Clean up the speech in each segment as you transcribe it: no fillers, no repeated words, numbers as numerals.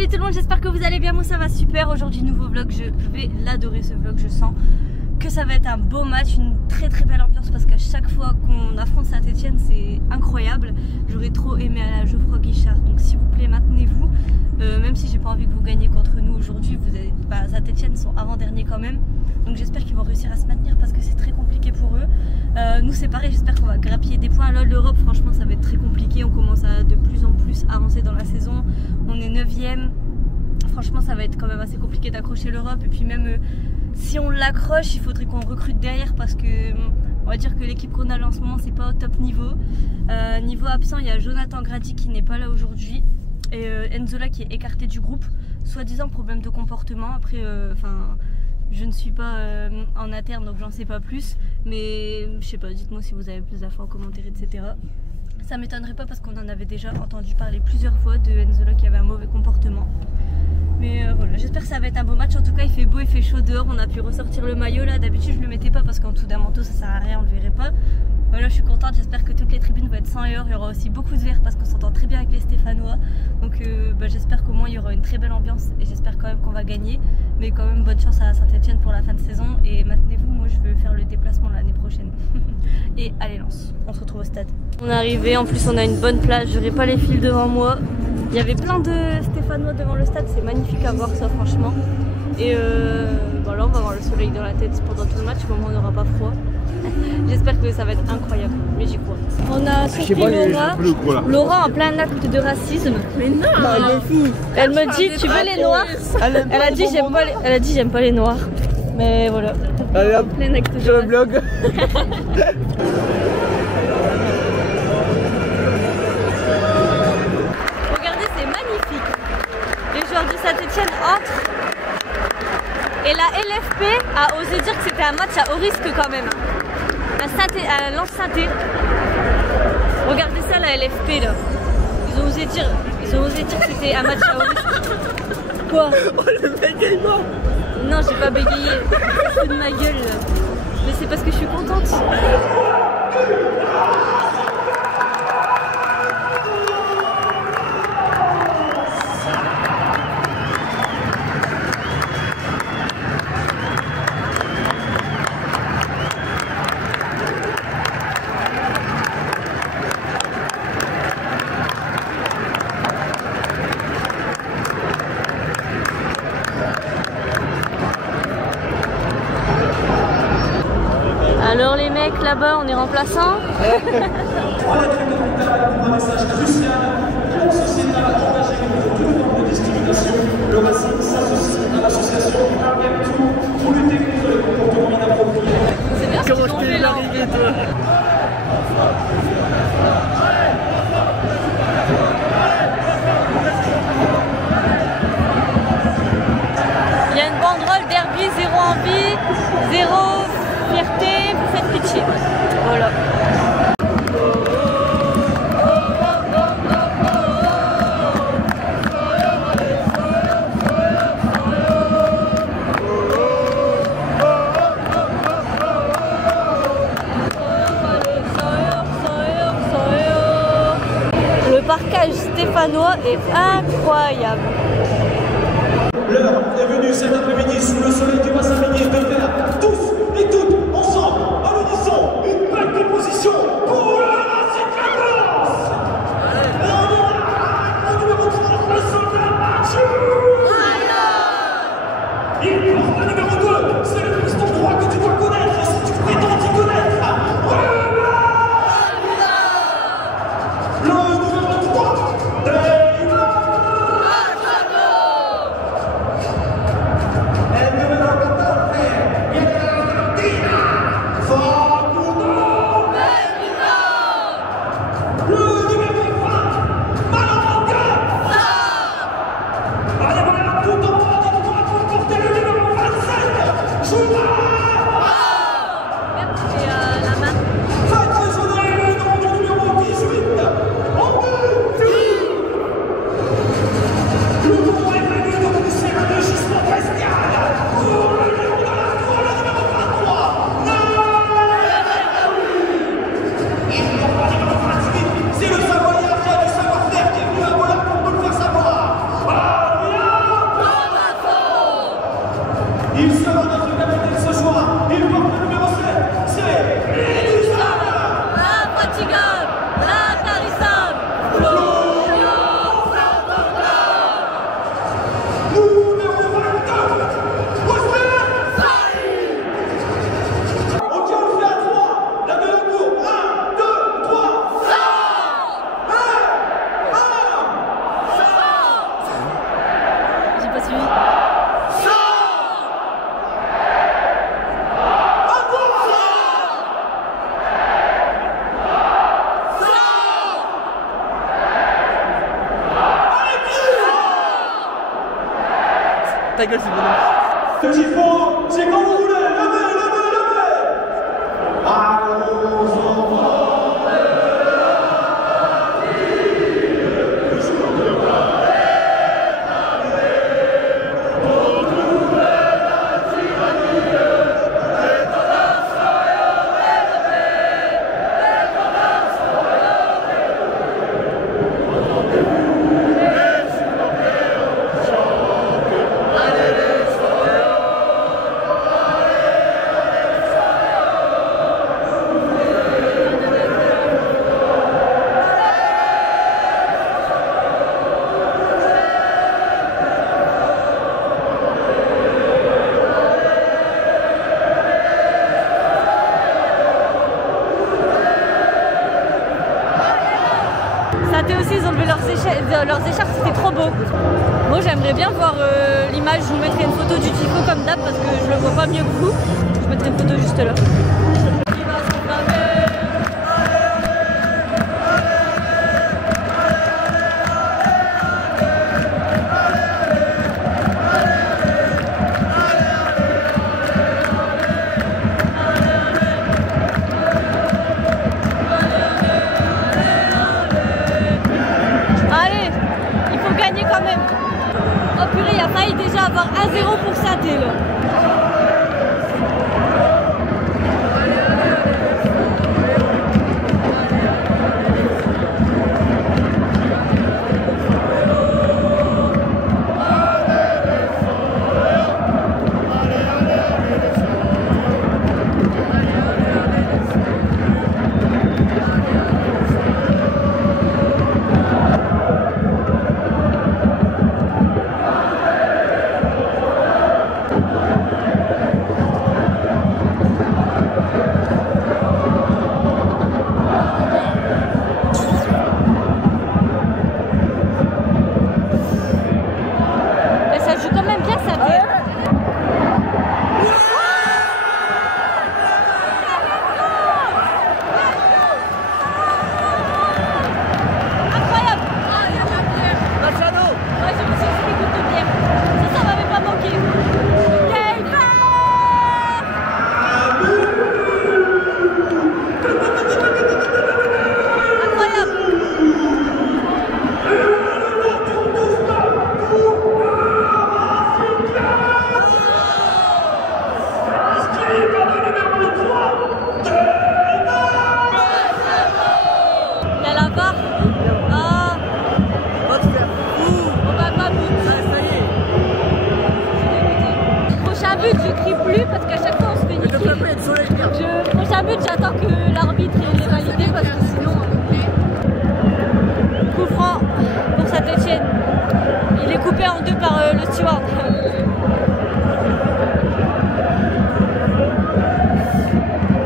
Salut tout le monde, j'espère que vous allez bien, moi ça va super. Aujourd'hui nouveau vlog, je vais l'adorer ce vlog, je sens que ça va être un beau match, une très belle ambiance parce qu'à chaque fois qu'on affronte Saint-Etienne c'est incroyable. J'aurais trop aimé aller à Geoffroy Guichard, donc s'il vous plaît maintenez-vous, même si j'ai pas envie que vous gagniez contre nous aujourd'hui, Saint-Etienne sont avant-dernier quand même, donc j'espère qu'ils vont réussir à se maintenir parce que c'est très compliqué pour eux. Nous c'est pareil, j'espère qu'on va grappiller des points. Là l'Europe franchement ça va être très compliqué, on commence à de plus en plus avancer dans la saison, on est 9ème, franchement ça va être quand même assez compliqué d'accrocher l'Europe et puis même si on l'accroche il faudrait qu'on recrute derrière parce que on va dire que l'équipe qu'on a là en ce moment c'est pas au top niveau. Niveau absent il y a Jonathan Grady qui n'est pas là aujourd'hui et Enzola qui est écarté du groupe, soi-disant problème de comportement. Après je ne suis pas en interne donc j'en sais pas plus, mais je sais pas, dites-moi si vous avez plus d'infos en commentaire etc. Ça m'étonnerait pas parce qu'on en avait déjà entendu parler plusieurs fois de Enzola qui avait un mauvais comportement. Mais voilà, j'espère que ça va être un beau match. En tout cas il fait beau, il fait chaud dehors, on a pu ressortir le maillot là. D'habitude je le mettais pas parce qu'en dessous d'un manteau ça sert à rien, on le verrait pas. Voilà, je suis contente, j'espère que toutes les tribunes vont être sans et or. Il y aura aussi beaucoup de verre parce qu'on s'entend très bien avec les Stéphanois. Donc j'espère qu'au moins il y aura une très belle ambiance et j'espère quand même qu'on va gagner. Mais quand même bonne chance à Saint-Etienne pour la fin de saison et maintenez-vous, moi je veux faire le déplacement l'année prochaine. Et allez Lens, on se retrouve au stade. On est arrivé, en plus on a une bonne place, j'aurai pas les fils devant moi. Il y avait plein de Stéphanois devant le stade, c'est magnifique à voir ça franchement. Et voilà, on va avoir le soleil dans la tête pendant tout le match, mais on n'aura pas froid. J'espère que ça va être incroyable, mais j'y crois. On a surpris Laura en plein acte de racisme. Mais non, elle me dit tu veux les noirs. Elle a dit j'aime pas les noirs. Mais voilà, en plein acte de racisme. Blog. Regardez, c'est magnifique. Les joueurs de Saint-Etienne entrent. Et la LFP a osé dire que c'était un match à haut risque quand même. À Lens Saint-Étienne. Regardez ça la LFP là. Ils ont osé dire que c'était un match à haut risque. Quoi? Oh le bégaiement. Non j'ai pas bégayé. Fous de ma gueule là. Mais c'est parce que je suis contente. Alors les mecs là-bas on est remplaçants. Un message crucial pour sociétal engagé contre toute forme de discrimination. Le racisme s'associe à l'association Tout pour lutter contre les comportements inappropriés. C'est bien ce qu'ils ont fait là. Il y a une banderole derby, zéro envie, zéro fierté, vous faites pitié. Voilà. Le parquage stéphanois est incroyable. L'heure est venue cet après-midi sous le soleil du Bassin-Minier de faire tous et toutes ensemble, à l'unisson, une belle composition pour la Racing France. Au numéro 3, le soldat Mathieu. Il porte le numéro 2, c'est le piston droit que tu dois connaître si tu prétends t'y connaître. Le numéro 3, suis. Ta gueule, c'est bon. Le tifo, c'est quand vous voulez. Levez, levez, levez. Allons ensemble. Aussi, ils ont levé leurs écharpes, c'était trop beau. Moi j'aimerais bien voir l'image, je vous mettrai une photo du tifo comme d'hab parce que je le vois pas mieux que vous. Je mettrai une photo juste là. Oh purée, il a failli déjà avoir 1-0 pour Saint-Thé là. Parce qu'à chaque fois on se fait niquer. Prochain but, j'attends que l'arbitre les valide parce que sinon. Coup franc pour Saint-Etienne. Il est coupé en deux par le steward.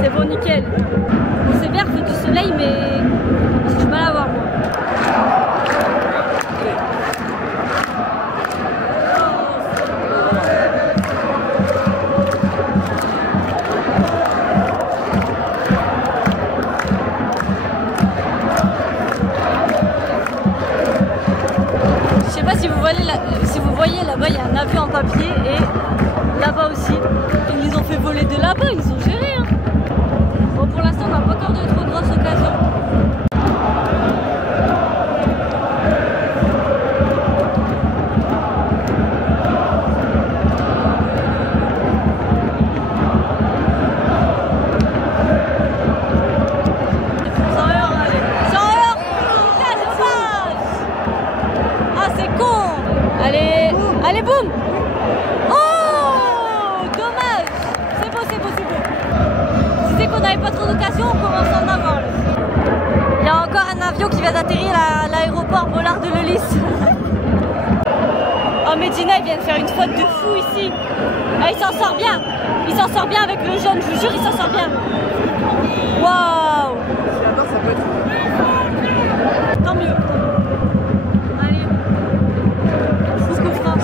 C'est bon, nickel. Bon, c'est bien, il fait du soleil, mais j'ai du mal à voir moi. Si vous voyez là-bas, il y a un avion en papier et là-bas aussi. Ils les ont fait voler de là-bas, ils ont géré. Hein. Bon, pour l'instant, on n'a pas encore de trop grosses occasions. Allez, boum! Oh! Dommage! C'est beau, c'est beau, c'est beau. Si c'est qu'on n'avait pas trop d'occasion, on commence à en avoir. Il y a encore un avion qui vient d'atterrir à l'aéroport Bollard de Lellis. Oh, Medina, il vient de faire une faute de fou ici. Ah, il s'en sort bien. Il s'en sort bien avec le jaune, je vous jure, il s'en sort bien. Waouh! Tant mieux. Allez. Coup franc.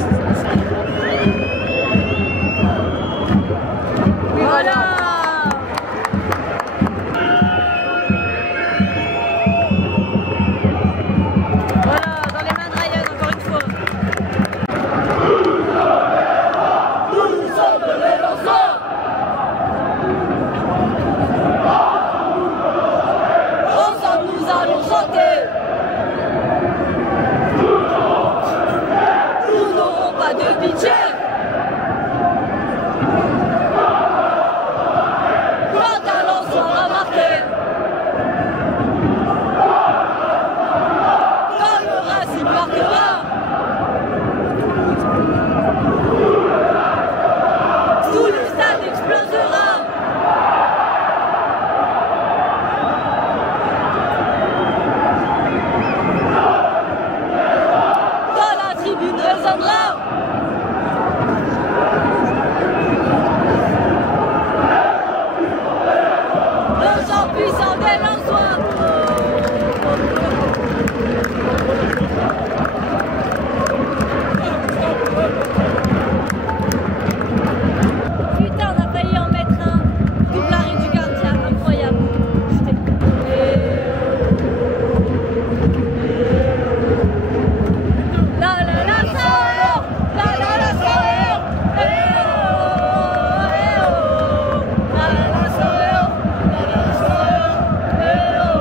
pas de pitié. Quand un lance sera marqué, quand le Racing marquera, tout le stade explosera. Dans la tribune résonnera. Le sang puissant des Lensois. Putain, on a failli en mettre un. Double arrêt du gardien, incroyable. La la la sœur, la la la sœur, eh oh, la la la sœur, la la la sœur, eh oh,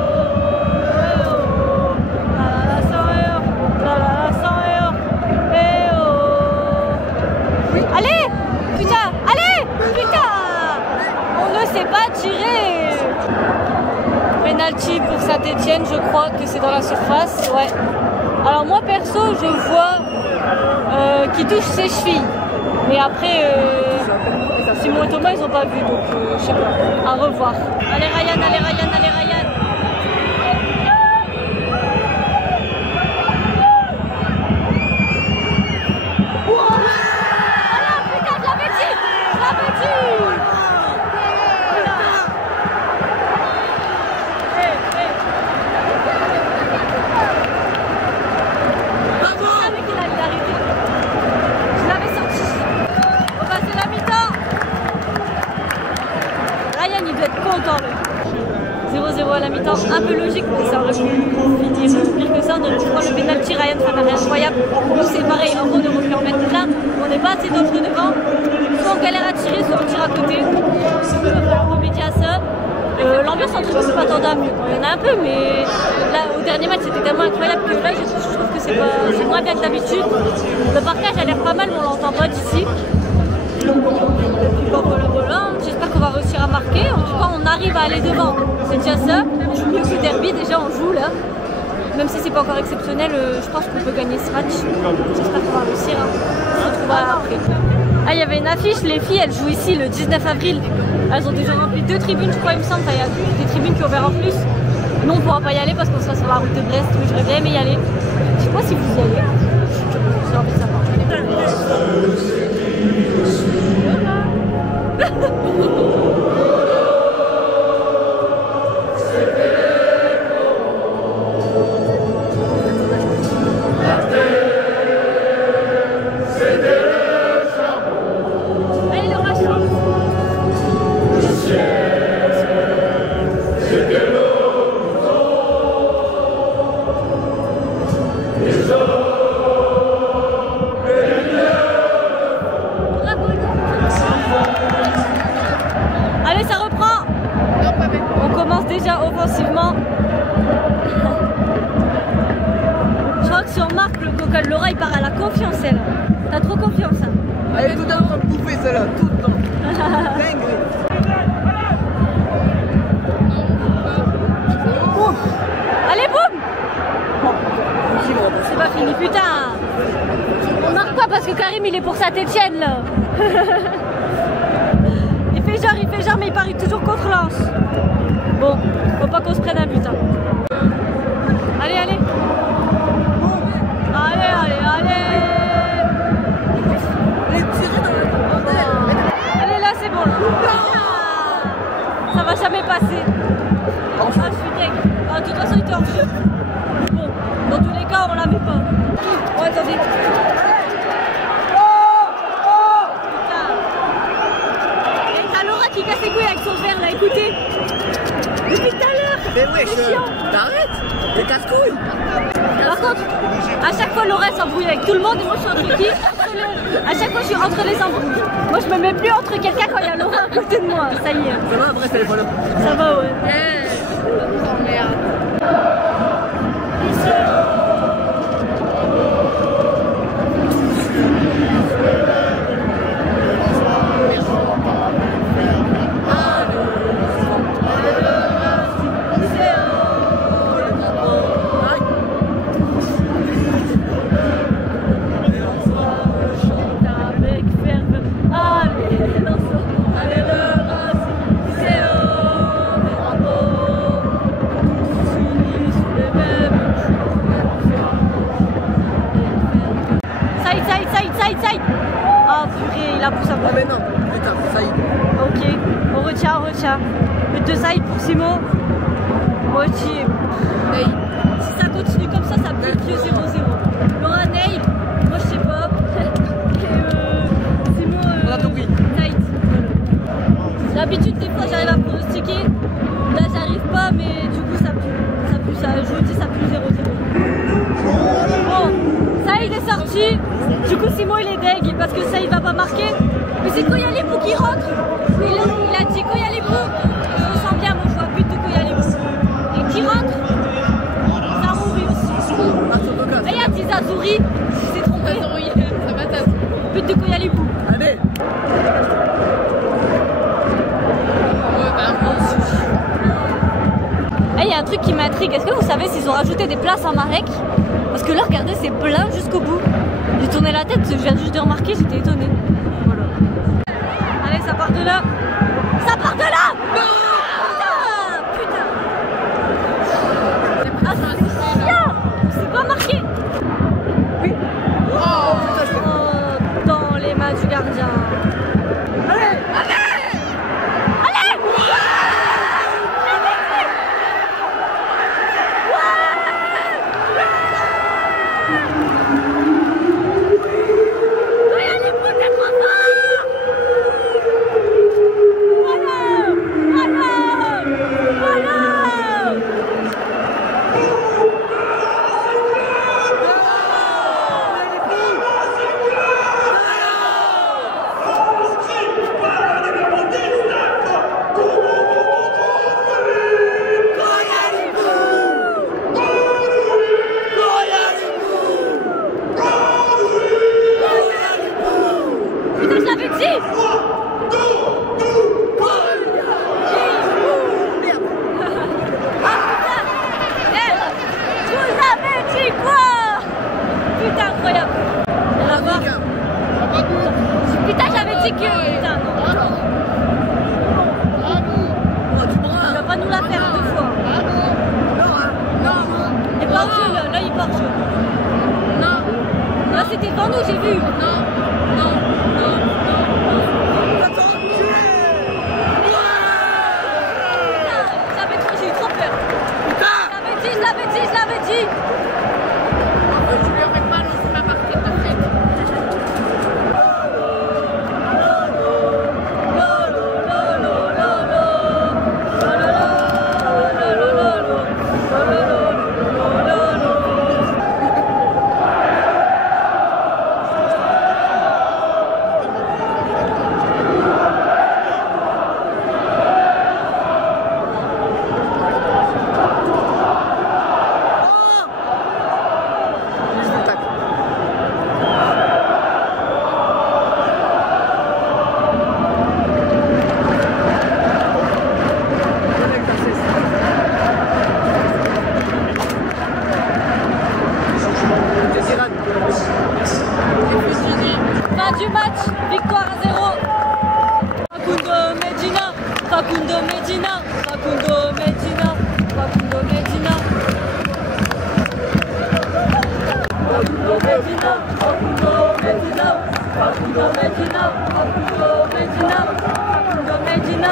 la la la sœur, la la la sœur, eh oh. Allez, putain, allez, putain, on ne sait pas tirer. Penalty pour Saint-Etienne, je crois que c'est dans la surface, ouais. Alors moi perso je vois qui touche ses chevilles, mais après Simon et Thomas ils ont pas vu, donc je sais pas, à revoir. Allez Ryan, allez Ryan, allez Ryan. Ah putain, je l'avais dit, je l'avais dit. Ryan il doit être content. 0-0 à la mi-temps, un peu logique, mais ça aurait pu finir pire que ça. Donc je crois le penalty Ryan fait un arrêt incroyable. Nous c'est pareil, en gros on aurait pu en mettre là. On n'est pas assez dangereux devant. Soit on galère à tirer, soit on tire à côté. Il va falloir remédier à ça. L'ambiance en tribune peut pas tendre à mieux. Il y en a un peu, mais là au dernier match c'était tellement incroyable que là je trouve que c'est moins bien que d'habitude. Le parquage a l'air pas mal, mais on l'entend pas d'ici. Voilà. J'espère qu'on va réussir à marquer. En tout cas, on arrive à aller devant. C'est déjà ça. On joue mieux que le derby. Déjà, on joue là. Même si c'est pas encore exceptionnel, je pense qu'on peut gagner ce match. J'espère qu'on va réussir. On se retrouvera après. Ah, il y avait une affiche. Les filles, elles jouent ici le 19 avril. Elles ont déjà rempli 2 tribunes, je crois, il me semble. Il y a des tribunes qui ont ouvert en plus. Nous, on ne pourra pas y aller parce qu'on sera sur la route de Brest. Mais j'aurais bien aimé y aller. Je sais pas si vous y allez. J'ai envie de savoir. Allez, le rachat. Allez, ça reprend. On commence déjà offensivement. Je crois que si on marque, le coca de Laura il part à la confiance, elle. T'as trop confiance, hein. Elle est tout le temps en train de bouffer celle-là, tout le temps. Dingue. Allez, boum. C'est pas fini, putain. On marque pas parce que Karim il est pour Saint-Etienne là. Il fait genre, mais il parie toujours contre Lens. Bon, faut pas qu'on se prenne un but. Hein. Allez, allez. Allez, allez, allez. Allez, là, c'est bon. Là. Ça va jamais passer. Ah, je suis deg. Ah, de toute façon, il était en jeu. Bon, dans tous les cas, on la met pas. Oh, attendez. Qui casse les couilles avec son verre là, écoutez. Depuis tout à l'heure. Mais wesh, t'arrêtes. T'es casse-couilles. Par contre, à chaque fois Laura s'embrouille avec tout le monde et moi je suis entre qui? À chaque fois je suis entre les embrouilles. Moi je me mets plus entre quelqu'un quand il y a Laura à côté de moi. Ça y est. Ça va après, elle est pas là. Ça va, ouais. Oh merde. Side. Oh purée, il a poussé à Ah mais non, putain, ça y est. Ok, on retient. But de Side pour Simo. Moi je dis, hey, si ça continue comme ça peut être vieux 0-0. Laura Neil, moi je sais pas. Et Simo On a compris. Side. D'habitude des fois j'arrive à pronostiquer. Là j'arrive pas, mais du coup ça pue. Je vous dis ça pue 0-0. Bon, Saïd est sorti. Du coup Simo il est deg parce que Saïd va pas marquer. Mais c'est Koyalibou qui rentre. Il a dit Koyalibou. Je sens bien, moi je vois but de Koyalibou. Et qui rentre, Zarouri aussi. Et il y a dit Zazouri, il s'est trompé. Ça va taper. But de Koyalibou. Allez. Et il y a un truc qui m'intrigue. Est-ce que vous savez s'ils ont rajouté des places à Marek? Parce que là, regardez, c'est plein jusqu'au bout. J'ai tourné la tête, je viens juste de remarquer, j'étais étonnée. Voilà. Allez, ça part de là. Ça part de là. Putain. Ah, c'est bien. C'est pas marqué. Oui. Oh, putain, je l'ai. Dans les mains du gardien. Allez. Putain, j'avais dit que... Putain, non. Il va pas nous la faire 2 fois. Il est pas au jeu, là il est pas au jeu. Là c'était devant nous, j'ai vu. Putain, j'ai eu trop peur. Je l'avais dit. En fait, je lui aurais pas lancé ma marquée de tête. Fin du match, victoire 1-0. Facundo Medina. Facundo Medina. Facundo Medina. Facundo Medina. Facundo Medina. Facundo Medina. Facundo Medina. Facundo Medina. Facundo Medina.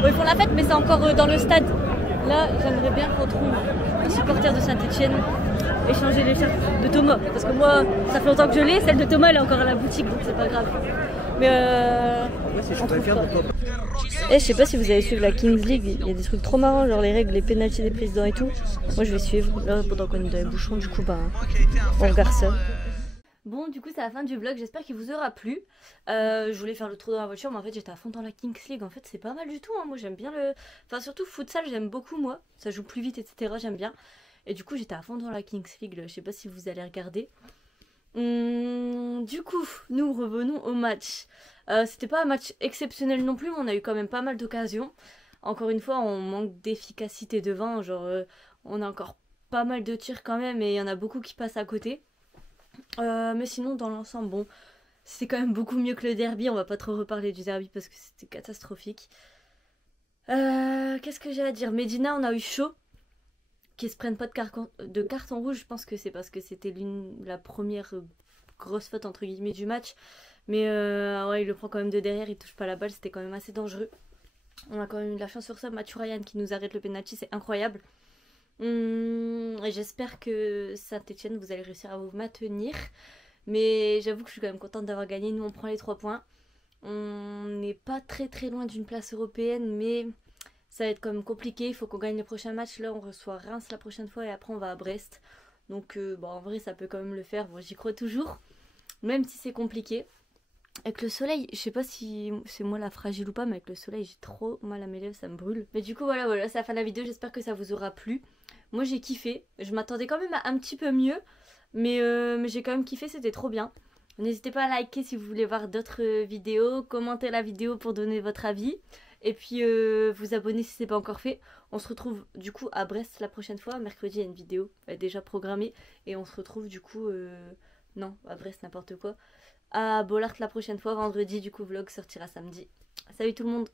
Bon, ils font la fête, mais c'est encore dans le stade. Là, j'aimerais bien qu'on trouve un supporter de Saint-Etienne et changer l'écharpe de Thomas. Parce que moi, ça fait longtemps que je l'ai, celle de Thomas elle est encore à la boutique, donc c'est pas grave. Mais on trouve pas. Et je sais pas si vous allez suivre la Kings League, il y a des trucs trop marrants, genre les règles, les pénaltys des présidents et tout. Moi je vais suivre, là pendant qu'on est dans les bouchons, du coup on regarde ça. Bon, du coup c'est la fin du vlog, j'espère qu'il vous aura plu. Je voulais faire le tour dans la voiture, mais en fait j'étais à fond dans la Kings League. En fait c'est pas mal du tout, hein. Moi j'aime bien le... Enfin surtout futsal, j'aime beaucoup moi. Ça joue plus vite, etc. J'aime bien. Et du coup j'étais à fond dans la Kings League, là. Je sais pas si vous allez regarder. Du coup, nous revenons au match. C'était pas un match exceptionnel non plus, mais on a eu quand même pas mal d'occasions. Encore une fois, on manque d'efficacité devant, genre on a encore pas mal de tirs quand même et il y en a beaucoup qui passent à côté. Mais sinon dans l'ensemble, bon, c'est quand même beaucoup mieux que le derby. On va pas trop reparler du derby parce que c'était catastrophique. Qu'est-ce que j'ai à dire? Medina, on a eu chaud. Qu'ils se prennent pas de carton rouge, je pense que c'est parce que c'était la première grosse faute entre guillemets du match. Mais ouais, il le prend quand même de derrière, il touche pas la balle, c'était quand même assez dangereux. On a quand même eu de la chance sur ça. Mathieu Ryan qui nous arrête le penalty, c'est incroyable. Et j'espère que Saint-Etienne, vous allez réussir à vous maintenir. Mais j'avoue que je suis quand même contente d'avoir gagné. Nous, on prend les 3 points. On n'est pas très très loin d'une place européenne, mais ça va être quand même compliqué. Il faut qu'on gagne le prochain match. Là, on reçoit Reims la prochaine fois et après, on va à Brest. Donc, bon, en vrai, ça peut quand même le faire. Bon, j'y crois toujours, même si c'est compliqué. Avec le soleil, je sais pas si c'est moi la fragile ou pas, mais avec le soleil, j'ai trop mal à mes lèvres, ça me brûle. Mais du coup, voilà, c'est la fin de la vidéo. J'espère que ça vous aura plu. Moi, j'ai kiffé. Je m'attendais quand même à un petit peu mieux, mais j'ai quand même kiffé, c'était trop bien. N'hésitez pas à liker si vous voulez voir d'autres vidéos, commentez la vidéo pour donner votre avis. Et puis vous abonner si ce n'est pas encore fait. On se retrouve du coup à Brest la prochaine fois. Mercredi, il y a une vidéo, elle est déjà programmée. Et on se retrouve du coup, non, à Brest, n'importe quoi. À Bollaert la prochaine fois, vendredi, du coup, vlog sortira samedi. Salut tout le monde!